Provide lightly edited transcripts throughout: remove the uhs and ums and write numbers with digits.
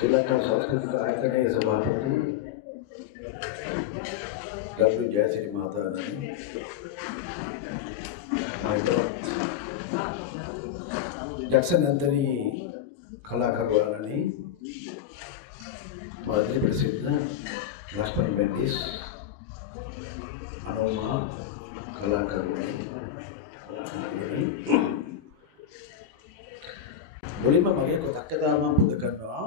श्रीलंका सांस्कृतिक आयतन सभापति डब्ल्यू जयश्री माता जैक्सन अंतरी कलाकार मधुरी प्रसिद्ध लक्ष्मण बेंडिस अनोमा कलाकार मुलिम मगे को तक्कदामा पुद करना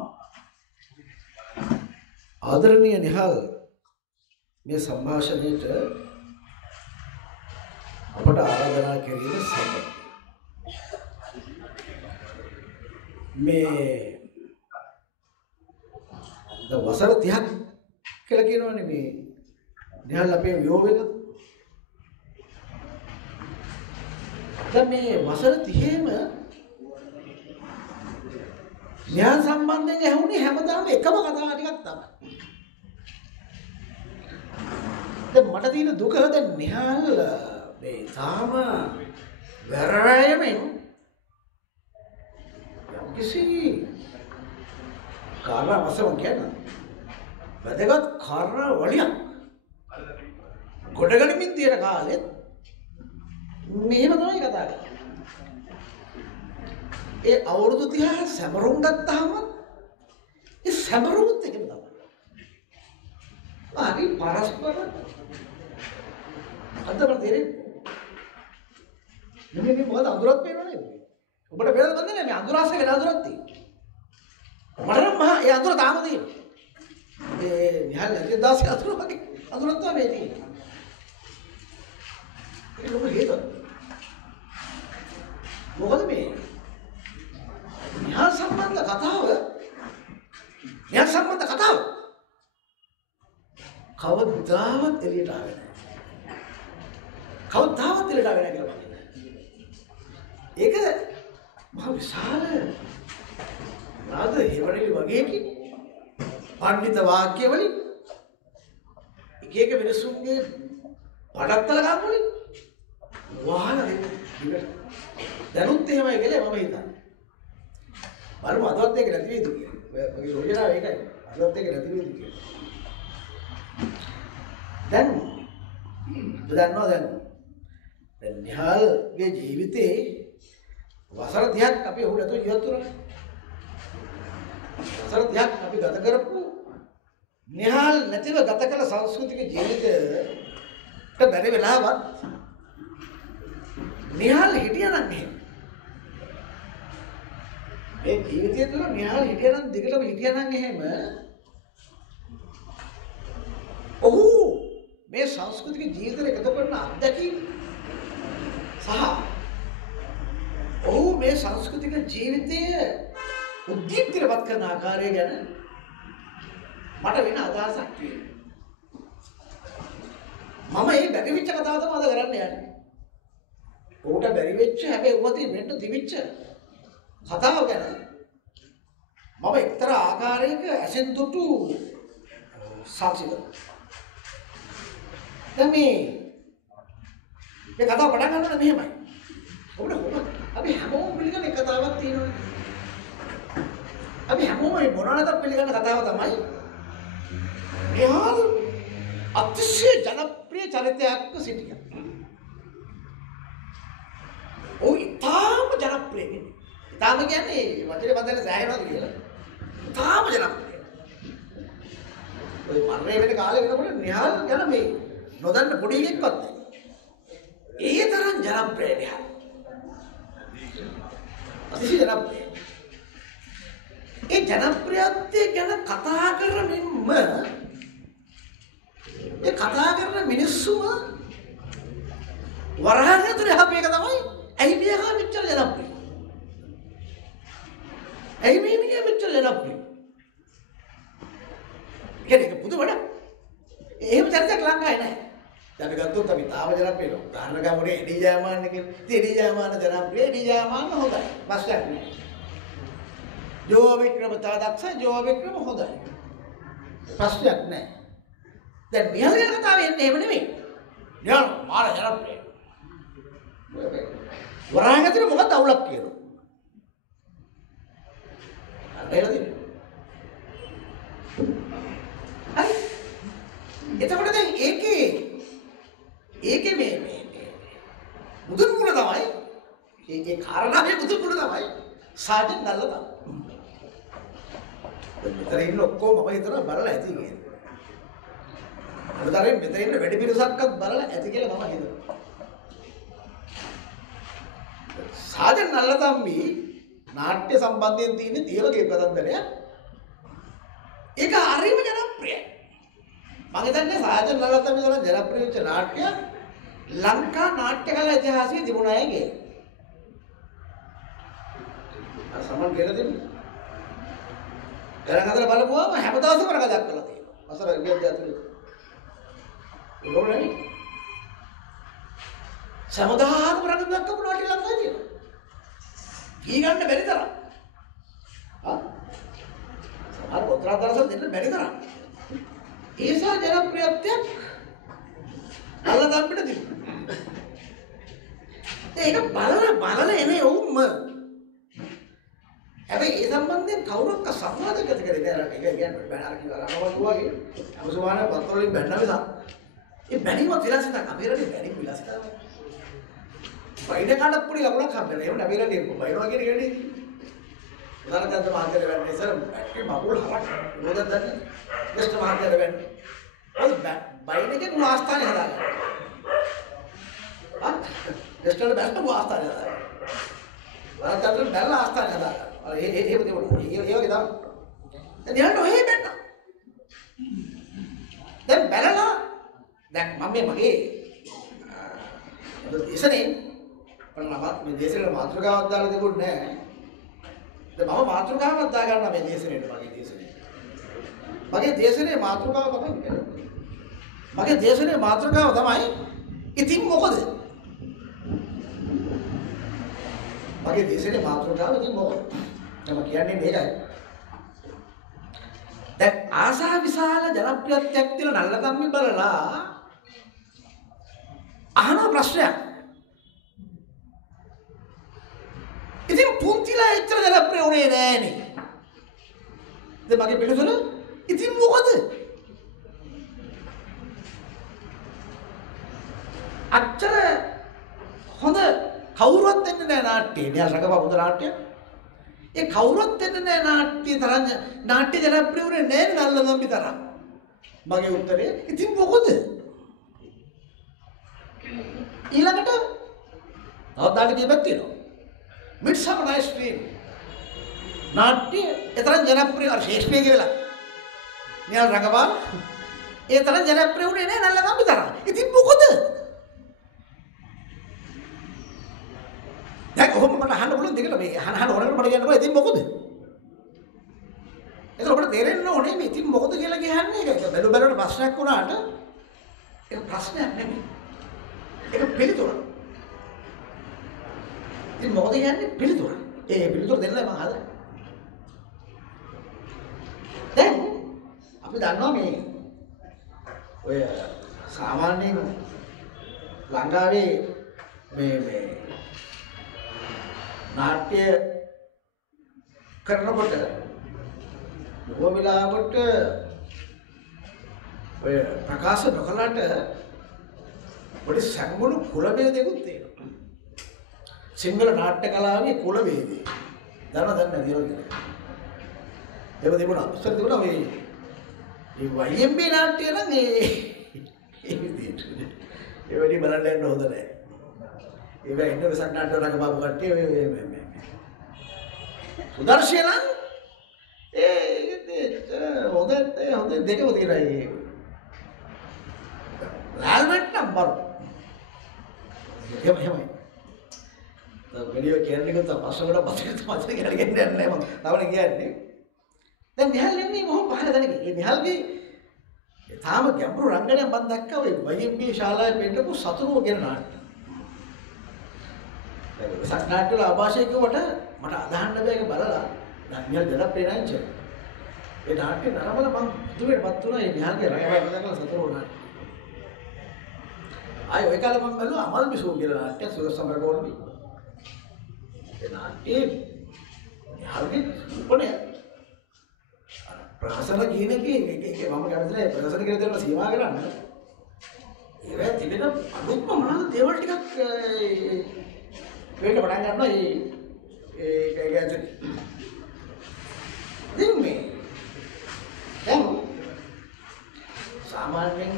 आदरणीय निहाल මේ संभाषणයට අපට ආරාධනා කිරීම සම්බන්ධයි. මේ වසර 30ක් කියලා කියනවනේ මේ නිහල් අපේ වියෝවෙක. දැන් මේ වසර 30ෙම නිහල් සම්බන්ධයෙන් ඇහුනේ හැමදාම එකම කතාව ටිකක් තමයි. දැන් මට තියෙන දුක දැන් නිහල් මේ තාම වැරෑයමෙන් කිසි කාරණා වශයෙන් කියන වැදගත් කාරණා වලියක් ගොඩගනිමින් තියෙන කාලෙත් මෙහෙම තමයි කතා කරන්නේ. ඒ අවුරුදු 30 සැමරුම් ගත්තාම ඒ සැමරුමුත් එකම තමයි. ආදි පරස්පර අන්තර දෙරේ මේ මොකද අඳුරක් පේනව නේද? ඔබට පේනවද නැන්නේ මේ අඳුරාසේ වෙන අඳුරක් තියෙනවා. මට නම් මහා ඒ අඳුර තාම තියෙනවා. ඒ නිහල් ලජදාසේ අඳුර වගේ අඳුරක් තමයි තියෙන්නේ. ඒක මොකද හේතුව? මොකද මේ නිහල් සම්බන්ධ කතාව කවදාවත් එළියට ආවේ නැහැ. කවදාවත් එළියට ආවේ නැහැ කියලා මම කියන්නේ. ඒක මහ විශාල නාද හේවණලි වගේකින් පඬිත වාක්‍ය වලින් එක එක මිනිසුන්ගේ පඩත්තල ගන්න වලින් වහන දැනුත් එහෙමයි කියලා මම හිතන්නේ. බලමු අදවත් ඒක නැති වේද කියලා. මගේ යෝජනාව ඒකයි. අදවත් ඒක නැති වේද කියලා. දැන් දන්නවා දැන් නිහල්ගේ ජීවිතේ වසර 30ක් අපි ඔහුට ඉවත් වුණා. වසර 30ක් අපි ගත කරපු නිහල් නැතිව ගත කළ සංස්කෘතික ජීවිතයට බැරි වෙලාවත් නිහල් හිටියනම් එහෙම මේ ජීවිතය තුළ නිහල් හිටියනම් දිගටම හිටියනම් එහෙම ඔහු මේ සංස්කෘතික ජීවිතේ එකතු කරන අත්දැකීම් සහ ඔහු මේ සංස්කෘතික ජීවිතයේ උද්දීප්තියපත් කරන ආකාරය ගැන මට වෙන අදහසක් තියෙනවා. මම මේ බැරි වෙච්ච කතාව තමයි අද කරන්න යන්නේ. ඔහුට බැරි වෙච්ච හැබැයි උවතින් මෙන්න දිවිච්ච කතාව ගැන මම එක්තරා ආකාරයක ඇසෙන් දුටු සාක්ෂි කරනවා. දැන් මේ කතාව පටන් ගන්නකොට මෙහෙමයි. ඔබට කොහොමද? අපි හැමෝම පිළිගන්න එක කතාවක් තියෙනවානේ. අපි හැමෝම මේ මොනවාද පිළිගන්න කතාව තමයි. නිහල් අතිශය ජනප්‍රිය චරිතයක් සිටියා. ඔහු ඉතාම ජනප්‍රිය කෙනෙක්. ඉතාම කියන්නේ වචනේ මතන සෑහෙනවද කියලා. ඉතාම ජනප්‍රිය. ඔය මරණය වෙන කාලේ වෙනකොට නිහල් ගැන මේ නොදන්න පොඩි එකෙක්වත් නැහැ. ඒ තරම් ජනප්‍රිය නිහල්. අතිශය ජනප්‍රිය. ඒ ජනප්‍රියත්වය ගැන කතා කරමින්ම ඒ කතා කරන මිනිස්සුම වරහන් ඇතුලේ හැපි එක තමයි ඇයි මෙයා මෙච්චර ජනප්‍රිය? ඇයි මේ මිනිහා මෙච්චර ජනප්‍රිය? ඒක පුදු වැඩ. එහෙම චරිතයක් ලංකාවේ නැහැ. දැන් අපි ගත්තොත් අපි තාම ජනප්‍රිය නෝ. උදාහරණ ගමුනේ එඩි ජයමාන්න කියලා. ඉතින් එඩි ජයමාන්න ජනප්‍රිය, එඩි ජයමාන්න හොඳයි. ප්‍රශ්නයක් නෑ. ජෝ වික්‍රම තාදක්ෂ ජෝ වික්‍රම හොඳයි. ප්‍රශ්නයක් නෑ. දැන් නිහල් ගැන කතාව එන්නේ එහෙම නෙමෙයි. නිහල් මාර ජනප්‍රිය. වරහන් ඇතුලේ මොකක්ද අවුලක් කියනවා. අරගෙන හරි. එතකොට දැන් ඒකේ මේ මුදුන් මුල තමයි ඒ කාරණාවේ මුදුන් මුල තමයි සාජන් නල්ල තමයි. මෙතන ඉන්න ඔක්කොම මම හිතනවා බලලා ඇති කියලා. අනිතරේ මෙතන ඉන්න වැඩි පිරිසක්වත් බලලා ඇති කියලා මම හිතනවා. සාජන් නල්ල තම්බි නාට්‍ය සම්බන්ධයෙන් තියෙන දේවගේ ප්‍රදන්දනය ඒක හරිම ජනප්‍රියයි. මම හිතන්නේ සාජන් නල්ල තම්බි වල ජනප්‍රිය වෙච්ච නාට්‍ය ලංකා නාට්‍ය කලා ඉතිහාසයේ තිබුණා ඒකේ. සමන් කියලා දෙන්නේ. දැන් අතර බලපුවාම හැමදාසම රඟ දක්වලා තියෙනවා. අසර විද්‍යාව ඇතුලේ. ඒක නෙමෙයි. සමුදාහම රඟ දක්වපු නාට්‍ය ලංකාවේ තියෙනවා. ඊ ගන්න බැරි තරම්. සමහර පොත්‍රා දරසල් දෙන්න බැරි තරම්. ඒසා ජනප්‍රියත්වයක් අල්ලගම්බිට තිබුණා. ඒක බලලා එනේ වුම්ම. හැබැයි ඒ සම්බන්ධයෙන් කවුරක්ක සංවාදයක් ඇති කරේ නෑ. ඒක කියන්නේ බැනර කියලා අරවලුවාගේ අමුසුමාන පත්‍ර වලින් බැන්න නිසා. ඒ බැනීම විලාසිතා අපේ රටේ බැනීම විලාසිතාව. වයින් කාඩක් පොඩි ලකුණක් හම්බෙලා. එහෙම අපේ රටේ බයිනවා කියන එකනේ. උදාහරණයක් මාර්කට් වෙන්නේ ඉතින් බැටරි මගුල් හරක් මොකද දන්නේ? ජස්ට් මාර්කට් වෙන්නේ. ඔය බයින් එකේ වාස්තානේ හදාගන්න. ජස්ට් වල බැලුවා වාස්තානේ හදාගන්න. වරකට බැලලා ආස්තානේ හදාගන්න. එහෙම දෙවොත් ඒ වගේ තමයි. දැන් යන්න ඔහෙ බැන්න. දැන් බැලලා දැන් මම මගේ ඉසනේ මේ දේශනේ මාතෘකාවක් දාලා තිබුණේ නැහැ. දැන් මම මාතෘකාවක් දා ගන්නවා මේ දේශනේට මගේ දේශනේ. මගේ දේශනේ මාතෘකාව තමයි. මගේ දේශනේ මාතෘකාව තමයි ඉතින් මොකද? මගේ දේශනේ මාතෘකාව ඉතින් මොකද? මම කියන්නේ මේකයි. දැන් ආසා විශාල ජනප්‍රියත්වයක් තියෙන නල්ලගම්මි බලලා අහන ප්‍රශ්නයක්. ඉතින් පුන්තිලා එච්චර ජනප්‍රිය උනේ නෑනේ. දැන් මගේ පිළිතුර ඉතින් මොකද? අච්චර හොඳ කවුරුවත් දෙන්නේ නෑ නාට්‍යය. මෙයා රඟපා හොඳ නාට්‍ය. ඒ කවුරුවත් දෙන්නේ නෑ නාට්‍ය තරම් නාට්‍ය ජනප්‍රිය උනේ නෑ නල්ලගම්මි තරම්. මගේ උත්තරේ ඉතින් මොකද? ඊළඟට තවත් නාට්‍ය දෙකක් තියෙනවා. Midsummer Night's Dream. නාට්‍ය ඒ තරම් ජනප්‍රිය අර ශේක්ස්පියර් කියලා. මෙයා රඟපා ඒ තරම් ජනප්‍රිය උනේ නෑ නල්ලගම්මි තරම්. ඉතින් මොකද? දැන් කොහොම මට අහන්න පුළුවන් දෙකට මේ අහන්න ඕනකට මට කියන්න බෑ ඉතින් මොකද? ඒක ඔබට තේරෙන්න ඕනේ මේ ඉතින් මොකද කියලා කියන්නේ ඒක බැලුවට ප්‍රශ්නයක් වුණාට ඒක ප්‍රශ්නයක් නෙමෙයි. ඒක පිළිතුරක්. ඉතින් මොකද කියන්නේ පිළිතුරක්. ඒ පිළිතුර දෙන්නයි මම හදන්නේ. දැන් අපි දන්නවා මේ ඔය සාමාන්‍යයෙන් ලංකාවේ මේ නාට්‍ය කරනකොට බොහෝ වෙලාවට ඔය ප්‍රකාශ නොකලට පොඩි සංගුණ කුල ભેදයක්ත් තියෙනවා. සිංහල නාට්‍ය කලාවේ කුල ભેදය. දන්නවද නැද්ද? ඒක තිබුණා. ඉස්සර තිබුණා මේ YMB නාට්‍ය නම් ඒ විදිහට. ඒ වැඩි බලන්න යන්න හොඳ නැහැ. ඒක ඉන්න වෙසක් නාට්‍ය රඟපාපු කට්ටිය මේ සුදර්ශන හොඳ දෙකම තියෙනවා. ලෑල්මෙන්ට් නම් බරු. එහෙමයි. වීඩියෝ කැරලිකුත් පස්සකට පස්සට කියලා කියන්නේ නැහැ මම. තවනේ කියන්නේ. දැන් නිහල් ඉන්නේ මොහොම පහල දැනගෙන. මේ නිහල්ගේ තාම ගැඹුරු රංගනයක් මම දැක්කා ඔය YMB ශාලාවේ පෙන්නපු සතුරුව ගැන නාට්‍ය. ඒක නාට්‍ය වල ආభాෂය කිව්වට මට අදහන්න බෑ ඒක බලලා. දැන් නිහල් දෙලක් පේනයිද? ඒ නාට්‍ය නරඹලා මම දුවේපත් වුණා මේ නිහල්ගේ රංගනය දැකලා සතුරුව නාට්‍ය. ආයි ඔය කාලේ මම බැලුවා අමල් බිසෝ කියලා නාට්‍ය සුරස් සමරකෝණි. ඒ නාට්‍ය නිහල්ගේ උපනය ප්‍රහසන කියන එකේ මම කැමති නැහැ ප්‍රහසන කියන දේවල් සීමා කරන්න. ඒවා තිබෙන අලුත්ම මොනවාද දේවල් ටිකක් වෙන්න පටන් ගන්නවා ඒ ගැජට්. දැන් සාමාන්‍යයෙන්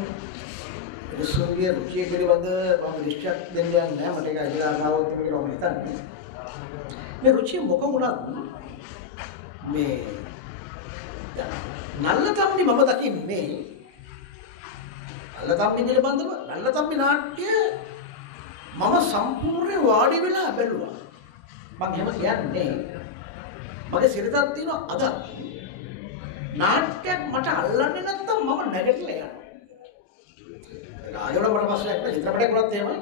විශ්වවිද්‍යාලයේ රුචිය පිළිබඳ මම දෘෂ්ටියක් දෙන්න යන්නේ නැහැ. මට ඒක අයිතිලා ආවොත් කියලා මම හිතන්නේ. මේ රුචිය මොක වුණත් මේ නල්ලතම්බි මම දකින්නේ නල්ලතම්බි පිළිබඳව නල්ලතම්බි නාට්‍ය මම සම්පූර්ණ වාඩි වෙලා බැලුවා. මම එහෙම කියන්නේ මගේ සිතක් තියෙන අද නාට්‍යයක් මට අල්ලන්නේ නැත්තම් මම නැගිටලා යනවා. ඒක ආයෙත් මට ප්‍රශ්නයක් නෑ. චිත්‍රපටයක් කරත් එහෙමයි.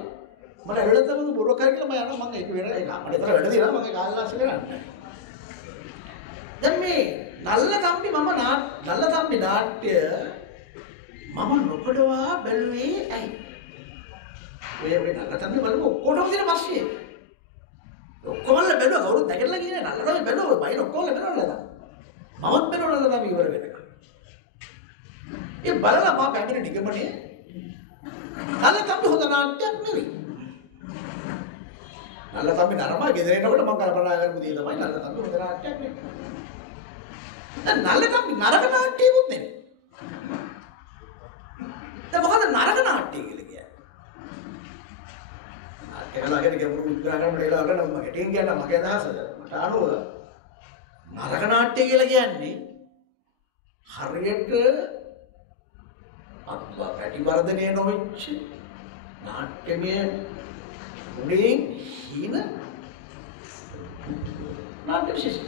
මට ඇවිල්ලා තමයි බොරුව කර කියලා මම යනවා. මම ඒක වෙන ඒක මට ඒතර වැඩ දිනවා. මම ඒක ආල්ලාස් කරන්නේ. දැන් මේ නල්ලතම්බි නාට්‍ය මම නොකඩවා බැලුවේ ඇයි? ඔය නල්ලතම්බි බලමු ඔක්කොම දින පස්සේ. ඔක්කොම බැලුවා කවුරුත් නැගිටලා ගියේ නෑ. නල්ලතම්බි බැලුවා බයින ඔක්කොම බැලුවා. මමත් බැලුවා නල්ලතම්බි ඉවර වෙනකම්. ඒ බලලා මම පැමිණ නිගමනේ නල්ලතම්බි හොඳ නාට්‍යයක් නෙවෙයි. නල්ලතම්බි නරඹා ගෙදර එනකොට මම කල්පනා කරපු දේ තමයි නල්ලතම්බි හොඳ නාට්‍යයක් නෙවෙයි. දැන් නල්ලතම්බි නරක නාට්‍යයකුත් නෙවෙයි. දැන් මොකද නරක නාට්‍ය කියලා කියන්නේ? නාට්‍ය කලාවකට ගැඹුරු විග්‍රහ කරන්න වෙලාව ගන්න මම ගැටින් කියන්න මගේ අදහස මට අනුව නරක නාට්‍ය කියලා කියන්නේ හරියට ප්‍රතිවර්ධනය නොවෙච්ච නාට්‍යමය උඩින් හීන නාට්‍ය විශේෂ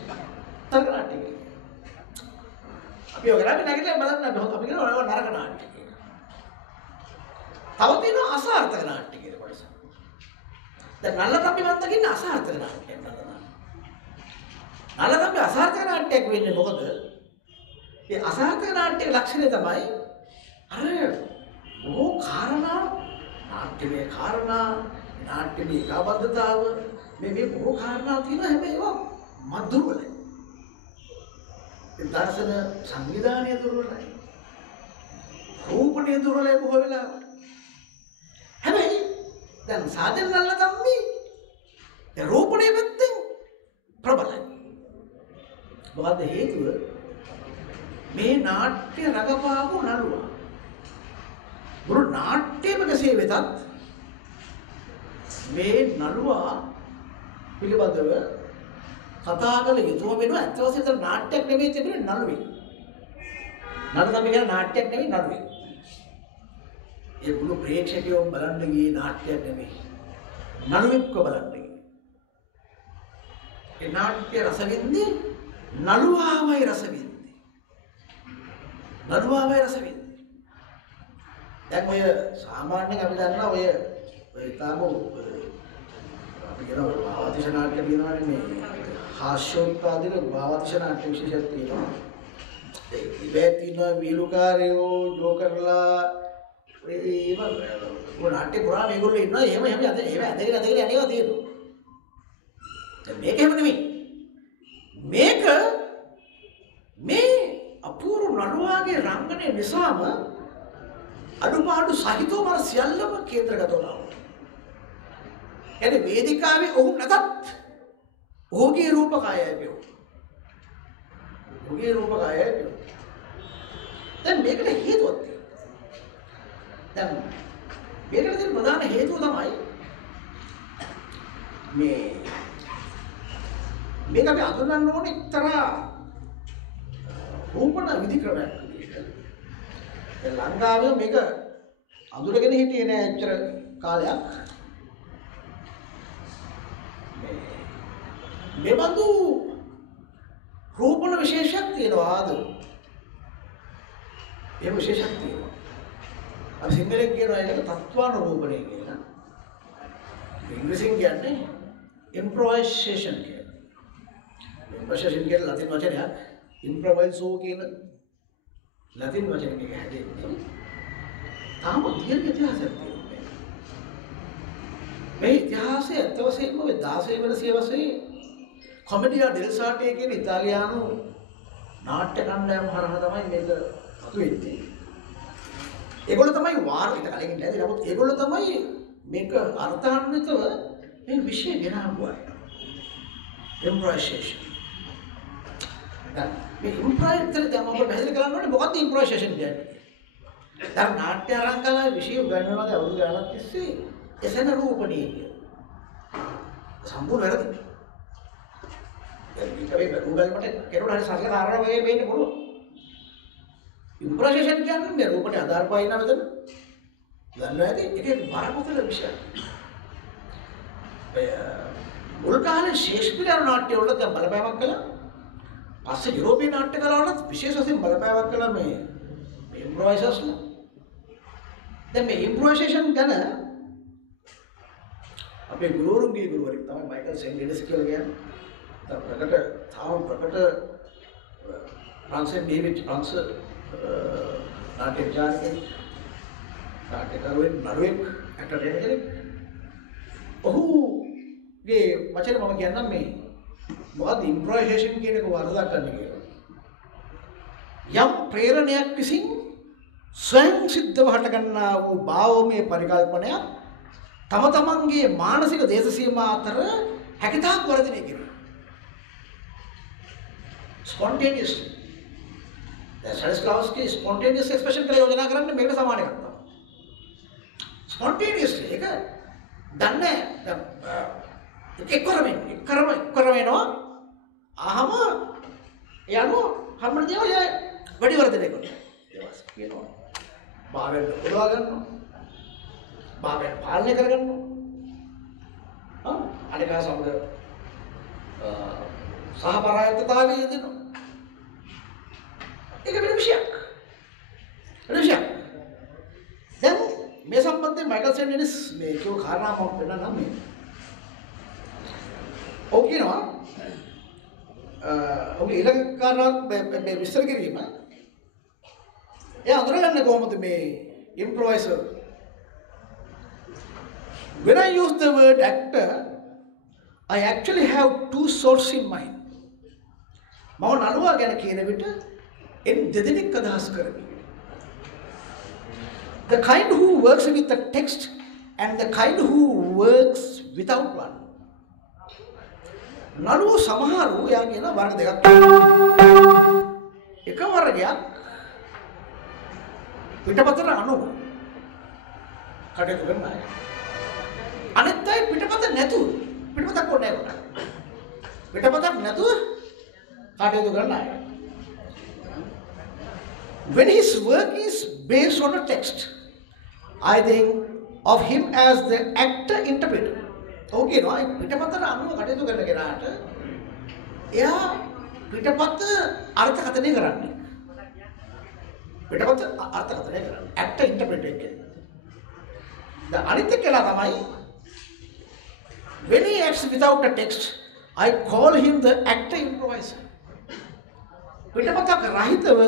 නරක නාට්‍ය කියලා. අපි ඔය කරන්නේ නැගිටලා බලන්න අපි කියනවා නරක නාට්‍ය කියලා. තව තියෙනවා අසාර්ථක නාට්‍ය කියලා කොටස. දැන් නල්ලතම්බි මන් දකින්න අසාර්ථක නාට්‍යයක් නේද? නල්ලතම්බි අසාර්ථක නාට්‍යයක් වෙන්නේ මොකද? මේ අසාර්ථක නාට්‍යයේ ලක්ෂණය තමයි අර බොහෝ කාරණා නාට්‍යමය කාරණා නාට්‍යමය ඒකාබද්ධතාව මේ බොහෝ කාරණා තියෙනවා හැබැයි ඒවා මధుරවලයි. දර්ශන සංවිධානය දුර්වලයි. රූපණය දුර්වලයි බොහෝ වෙලාවට. හැබැයි දැන් සාදෙන් නල්ලතම්බි ඒ රූපණය පැත්තෙන් ප්‍රබලයි. මොකද හේතුව මේ නාට්‍ය රඟපාපු නළුවා. මුළු නාට්‍යයම කෙසේ වෙතත් මේ නළුවා පිළිබඳව කතා කළ යුතුම වෙනවා. ඇත්ත වශයෙන්ම නාට්‍යයක් නෙමෙයි තිබුණේ නළුවෙක්. නළුවා කියන නාට්‍යයක් නෙමෙයි නළුවෙක්. ඒ මුළු ප්‍රේක්ෂකයෝ බලන්න ගියේ නාට්‍යයක් නෙමෙයි. නළුවෙක්ව බලන්න ගියේ. ඒ නාට්‍ය රසවින්දේ නළුවාමයි රසවින්දේ. නළුවාමයි රසවින්දේ. දැන් ඔය සාමාන්‍යයෙන් අපි දන්නා ඔය තාම අපි කියනවා භාවාතිශ නාට්‍ය කියනවානේ මේ හාස්‍යෝත්පාදික භාවාතිශ නාට්‍ය විශේෂයක් තියෙනවා. ඒ තියෙනවා වීලුකාරයෝ ජෝකර්ලා ඒව නාට්‍ය පුරා මේගොල්ලෝ ඉන්නවා. එහෙම ඇදගෙන යනවා තියෙනවා. දැන් මේක එහෙම නෙමෙයි. මේක මේ අපූර්ව නළුවාගේ රංගනය නිසාම අඩුපාඩු සහිතව මර සියල්ලම කේන්ද්‍රගත වුණා. එනේ වේදිකාවේ ඔහු නැතත් ඔහුගේ රූපකායය පියෝ. ඔහුගේ රූපකායය පියෝ. දැන් මේකට හේතුවක් තියෙනවා. දැන් මේකට තියෙන ප්‍රධාන හේතුව තමයි මේක අපි අඳුනන්න ඕනේ එක්තරා රූපණ විධි ක්‍රමයක් විදිහට. ලංකාවේ මේක අඳුරගෙන හිටියේ නෑ එච්චර කාලයක්. මේ බඳු රූපන විශේෂයක් තියෙනවාද? ඒ විශේෂයක් තියෙනවා. අපි සිංහලෙන් කියනවා ඒකට තත්වානුරූපණය කියලා. ඉංග්‍රීසියෙන් කියන්නේ improvisation කියලා. improvisation කියන්නේ ලතින් වචනයක්. improviso කියන ලතින් වචනයක හැදෙන්නේ. තාම දීර්ඝ ඉතිහාසයක් තියෙනවා. මේ ඉතිහාසය අත වශයෙන්ම 16 වෙනි සියවසේ කොමෙඩියා ඩෙල් සාටේ කියන ඉතාලියානු නාට්‍ය කණ්ඩායම හරහා තමයි මේක මතුවෙන්නේ. ඒගොල්ලෝ තමයි වාර්තික කලින් නේද? නමුත් ඒගොල්ලෝ තමයි මේක අර්ථාන්විතව මේ විෂය ගෙනාවුවා. improvisation. මේ improvisation දැන් මම පැහැදිලි කරන්න ඕනේ මොකක්ද improvisation කියන්නේ? දැන් නාට්‍ය අරංගල විෂය උගන්වනවා අවුරුදු ගානක් තිස්සේ එසෙන රූපණී කියන. සම්පූර්ණ වැරදි. දැන් මේක Google මට කෙරුණ හරි සංස්කෘත ආරණ වගේ වෙන්න පුළුවන්. improvisation කියන්නේ මේ රූපණේ ආධාර පයින්න මෙතන. දන්නවා ඇති ඒකේ බරපතල විෂයක්. මුල් කාලේ ශේක්ස්පියර් නාට්‍ය වල දැන් බලපෑමක් කළා. පස්සේ යුරෝපීය නාට්‍ය කලාවලත් විශේෂ වශයෙන් බලපෑමක් කළා මේ improvisation. දැන් මේ improvisation ගැන අපේ ගුරුවරුන්ගේ ගුරුවරයෙක් තමයි මයිකල් සෙන්ඩෙනිස් කියලා කියන්නේ. තාම ප්‍රකට ප්‍රංශයෙන් බිහිවෙච්ච ප්‍රංශ නාට්‍යජාතකෙක් නාට්‍යකරුවෙක් නළුවෙක් ඇක්ටර් කෙනෙක්. ඔහුගේ වචන මම කියන්නම් මේ මොකද ඉම්ප්‍රොයිසේෂන් කියන එක වරදක් ගන්න කියලා. යම් ප්‍රේරණයක් විසින් ස්වයං සිද්ධව හට ගන්නා වූ භාවමය පරිකල්පනයක් තම තමන්ගේ මානසික දේශ සීමා අතර හැකිතාක් වර්ධනය කිරීම. Spontaneously. දැන් Stanislavski spontaneous expression කියලා යෝජනා කරන්නේ මේකට සමාන එකක් තමයි. Spontaneously ඒක දන්නේ එක්කරම එනවා අහම යනවා හැමෝම දේවල් වැඩි වර්ධනය කරනවා. ඒවාස් කියනවා. භාවයෙන් උදවා ගන්නවා. භාවයෙන් පාලනය කරගන්නවා. අනිකා සමග සහපරායත්තතාවයේ දෙනවා. ඒක වෙන විෂයක්. දැන් මේ සම්බන්ධයෙන් මයිකල් සෙන්ඩෙනිස් මේ කියව කාරණා මම පෙන්නන්නම් මේ. ඔව් කියනවා ඔබේ ඊළඟ කාරණා මේ විස්තර කිරීම එයා අඳුරගන්නේ කොහොමද මේ improviser? When I use the word actor, I actually have two sorts in mind. මම නළුවා ගැන කියන විට දෙදෙනෙක් අදහස් කරමි. The kind who works with the text and the kind who works without one. නළුවෝ සමහරු යා කියන වර්ග දෙකක්. එක වර්ගයක් පිටපතට අනුව කටයුතු කරන අය. අනිත් අය පිටපත නැතුව පිටපතක් ඕනේ නැහැ. පිටපතක් නැතුව කටයුතු කරන අය. When his work is based on a text, I think of him as the actor interpreter. Okay, no, පිටපතට අනුව කටයුතු කරන කෙනාට එයා පිටපත අර්ථකථනය කරන්නේ. පිටපත අර්ථකථනය කරන්නේ. actor interpreter කියන්නේ. දැන් අනිත් කෙනා තමයි when he acts without a text, I call him the actor improviser. පිටපතක් රහිතව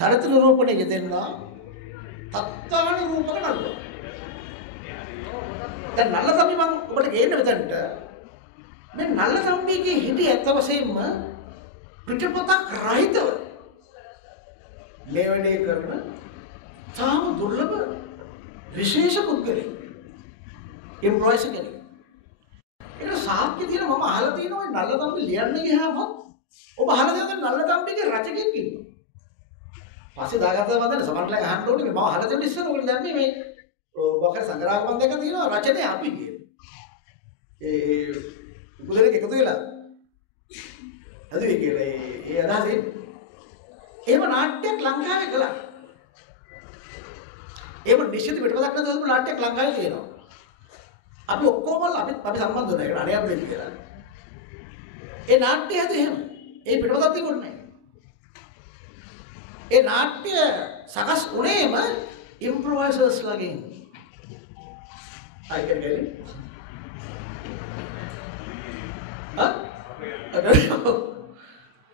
චරිත නිරූපණය යෙදෙන්නා තත්ත්වානුරූපක නළුවා. දැන් නල්ල සම්පි මම ඔබට ගේන්න මෙතනට මේ නල්ල සම්පිගේ හිටි ඇත්ත වශයෙන්ම පිටපතක් රහිතව ලේවැඩේ කරන තාම දුර්ලභ විශේෂ පුද්ගලෙක්. ඉම්ප්‍රොයිසර් කෙනෙක්. ඒක සාක්ෂි දින මම අහලා තියෙනවා නල්ල සම්පි ලියන්න ගියාම ඔබ අහලා තියෙනවද නල්ල සම්පිගේ රචකයෙක් ඉන්නවා. පස්සේ දාගත්තා වන්දන සමහරවිට අහන්න ඕනේ මම අහලා තියෙන ඉස්සර ඔයගොල්ලෝ දන්නේ මේ බොකර සංග්‍රහයක් මම දැක්කම තියෙනවා රචනය අපි කියන. ඒ උගලෙක් එකතු වෙලා හදුවේ කියලා ඒ අදහසින් එහෙම නාට්‍යයක් ලංකාවේ කළා. එහෙම නිශ්චිත පිටපතක් නැතුව නාට්‍යයක් ලංකාවේ තියෙනවා. අපි ඔක්කොම අපි සම්බන්ධ වෙනවා. ඒකට අනේ අපිට කියලා. ඒ නාට්‍ය හැදුවේ එහෙම. ඒ පිටපතක් තිබුණේ නැහැ. ඒ නාට්‍ය සකස් වුණේම ඉම්ප්‍රොවයිසර්ස් ලගෙන්. I can get it.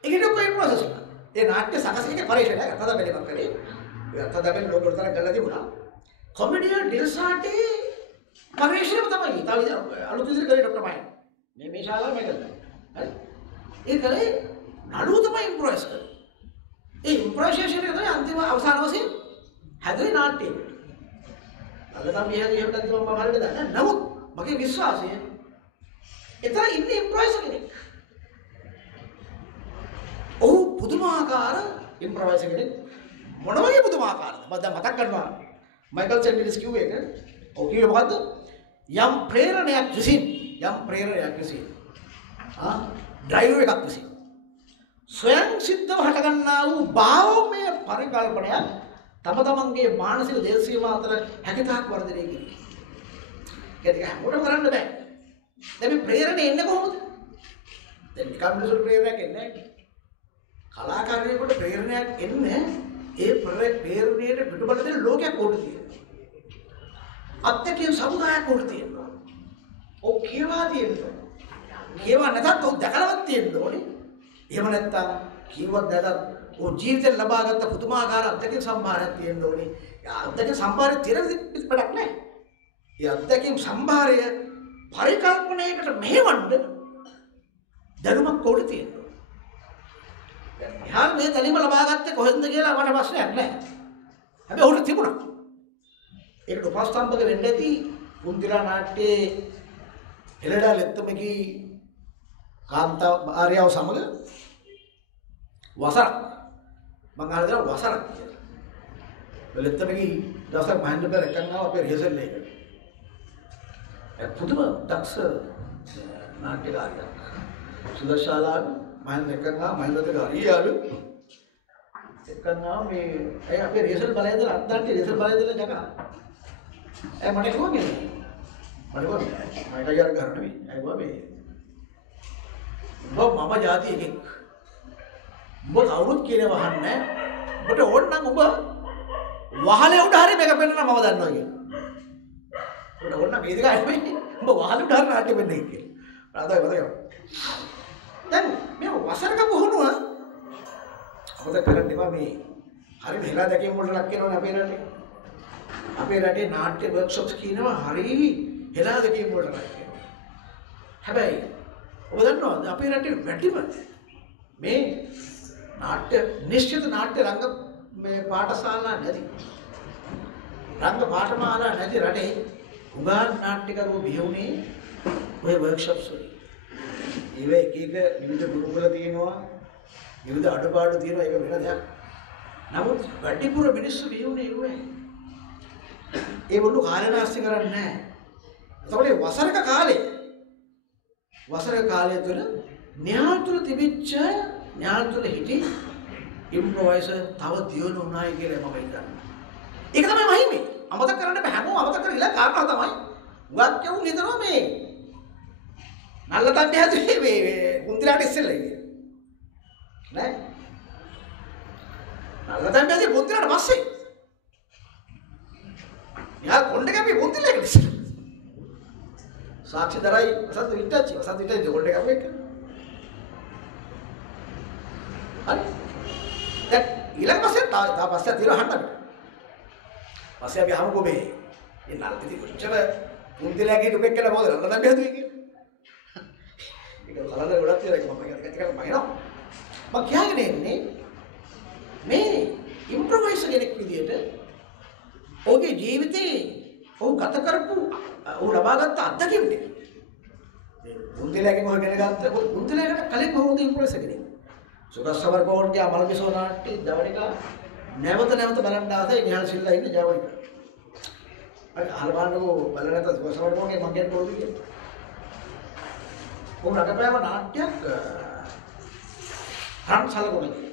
ඒකට කොයි ප්‍රොසෙස් එක? ඒ නාට්‍ය සකසීමේ පරිශ්‍රණය අතද බැලීමක් කරේ. අතද බැලීම ලෝක උත්තර කරලා තිබුණා. කොමෙඩියන් ඩිල්සාටේ පරිශ්‍රණය තමයි. තව අලුත් විදිහට කරේ ડોක්ටර් මයන්. මේ ශාලාව මේ කරලා. හරි. ඒ කරේ නළුව තමයි ඉම්ප්‍රොවයිස් කරේ. ඒ ඉම්ප්‍රොවයිසේෂන් එක තමයි අන්තිම අවසාන වශයෙන් හැදුවේ නාට්‍යය. අද තමයි එහෙම නැත්නම් මම හරියට දන්නේ. නමුත් මගේ විශ්වාසය එතන ඉන්නේ ඉම්ප්‍රොවයිසර් කෙනෙක්. ඔහු පුදුමාකාර ඉම්ප්‍රොවයිසර් කෙනෙක්. මොන වගේ පුදුමාකාරද? මම දැන් මතක් කරනවා. මයිකල් සෙන්ඩිලිස් කිව්වේ ඒක. ඔව් කිව්වේ මොකද්ද? යම් ප්‍රේරණයක් විසින් ඩ්‍රයිවර් එකක් විසින් ස්වයං සිද්ධව හටගන්නා වූ භාවමය පරිකල්පනයක් තම තමන්ගේ මානසික දේශීය අතර හැකියතාක් වර්ධනය කිරීම. ඒක හැමෝටම කරන්න බෑ. දැන් මේ ප්‍රේරණය එන්නේ කොහොමද? දැන් නිකම් මිනිසුන්ට ප්‍රේරණයක් එන්නේ නැහැ. කලාකාරයෙකුට ප්‍රේරණයක් එන්නේ ඒ ප්‍රේරණයට පිටුපත දෙන ලෝකයක් උඩ තියෙනවා. අත්‍යකින් සමුදායක් උඩ තියෙනවා. ඔව් කියවා තියෙනවා. කියවා නැතත් ඔව් දැකලවත් තියෙන්න ඕනේ. එහෙම නැත්තම් කිව්වත් දැකත් ඔව් ජීවිතේ ලබාගත් පුදුමාකාර අත්‍යකින් සම්භාරයක් තියෙන්න ඕනේ. ඒ අත්‍යකින් සම්භාරය තියෙන පිටපතක් නැහැ. ඒ අත්‍යකින් සම්භාරය පරිකල්පනයකට මෙහෙවන්න දැනුමක් උඩ තියෙනවා. දැන් මේ තැලිම ලබාගත්තේ කොහෙන්ද කියලා මට ප්‍රශ්නයක් නැහැ. හැබැයි උඩ තිබුණා. ඒකට උපස්තම්භක වෙන්න ඇති කුන්තිලා නාට්‍යයේ එළඩා ලෙත්තමකි කාන්තා ආර්යව සමග වසරක් මම අහලා දෙනවා වසරක් කියලා. ලෙත්තමකි දවසක් මහින්ද බර එකක් ආව අපේ රිහර්සල් එකකට. ඒ පුදුම දක්ෂ නාට්‍යකාරයෙක්. සුදර්ශාලාව මහින්ද එකක් ආව මහින්දට ගාරියාලු එකක් ආව මේ අය අපේ රිහර්සල් බලයන්ද අත්දැකී රිහර්සල් බලයන්ද ජගා. මට කිව්වා මේ මට අයියා ගන්න නෙවෙයි. අයියා මේ මම જાති එකෙක්. උඹ කවුරුත් කියන වහන්නේ. උඹට ඕන නම් උඹ වහලේ උඩ හරි මේක පෙන්නන මම දන්නවා කියලා. උඹට ඕන නම් මේ දෙක නෙවෙයි. උඹ වහලේ උඩ හරි නාට්‍ය පෙන්නන්නේ කියලා. රාදයි මතකයි. දැන් මේ වසරක පුහුණුව අපිට කරන්නේ මේ හරි මෙහෙලා දැකීම වලට ලක් වෙනවනේ අපේ රටේ. අපේ රටේ නාට්‍ය වර්ක්ෂොප්ස් කියනවා හරි හෙලා දැකීම වලට ලක් වෙනවා. හැබැයි ඔබ දන්නවද අපේ රටේ වැඩිම මේ නාට්‍ය නිශ්චිත නාට්‍ය රංග මේ පාඨශාලා නැති රංග පාඨමාලා නැති රටේ උගා නාට්‍යකරුවෝ බිහිවුනේ ඔය වර්ක්ෂොප්ස් වලින්. ඒවා එක විවිධ ගුරුකුල තියෙනවා විවිධ අඩපාඩු තියෙනවා ඒක වෙන දෙයක්. නමුත් වැඩිපුර මිනිස්සු බිහිවුනේ ඒවයි. ඒ වුණු කාලනාස්ති කරන්නේ නැහැ. ඒතකොට වසරක කාලය තුළ න්‍යාය තුළ තිබිච්ච න්‍යාය තුළ හිටි ඉම්ප්‍රොවයිසර් තව දියුණු වුණායි කියලා මම හිතනවා. ඒක තමයි මහිමේ. අමතක කරන්න බෑ. හැමෝම අමතක කරලා කාරණා තමයි. උගත් කියුන් හිතනවා මේ නල්ලතන් හැදුවේ මේ කුන්තිලාට ඉස්සෙල්ලා ඉන්නේ. නෑ. නල්ලතන් හැදුවේ කුන්තිලාට පස්සේ. යා කොණ්ඩේ අපි කුන්තිලාට ඉස්සෙල්ලා. साक्षी दराई वसंत विट्टाची जोड़ने का वेक अरे दैट इलाक पासे ता पासे तीरो हंटा पासे अभी हमको बे ये नाल किसी कुछ चला मुंडे लगे तो बेकला बहुत रंगना भी है ये कलर उड़ाते रहे मम्मी का मायना मैं क्या करने ने मैं इम्प्रोवाइज करने के लिए ओके जीविते वो गत करपु वो लबागत अद्धकिम टे कुंतिलाගේ මොකද ගත්ත कुंतिलाකට කලින් කොහොමද ඉම්ප්‍රෙස් කරන්නේ සුදස්සවර බෝන්ගේ අමල විසෝනාට්ටි ජවනිකා නැවත බලන්න ආසයි නිහාල් සිල්ලා ඉන්න ජවනිකා අර අහලවන්නකෝ බලනත සුදස්සවර බෝන්ගේ මම කියන්න ඕනේ කියලා උන් රටපෑම නාට්‍යයක් රන් සලකුණේ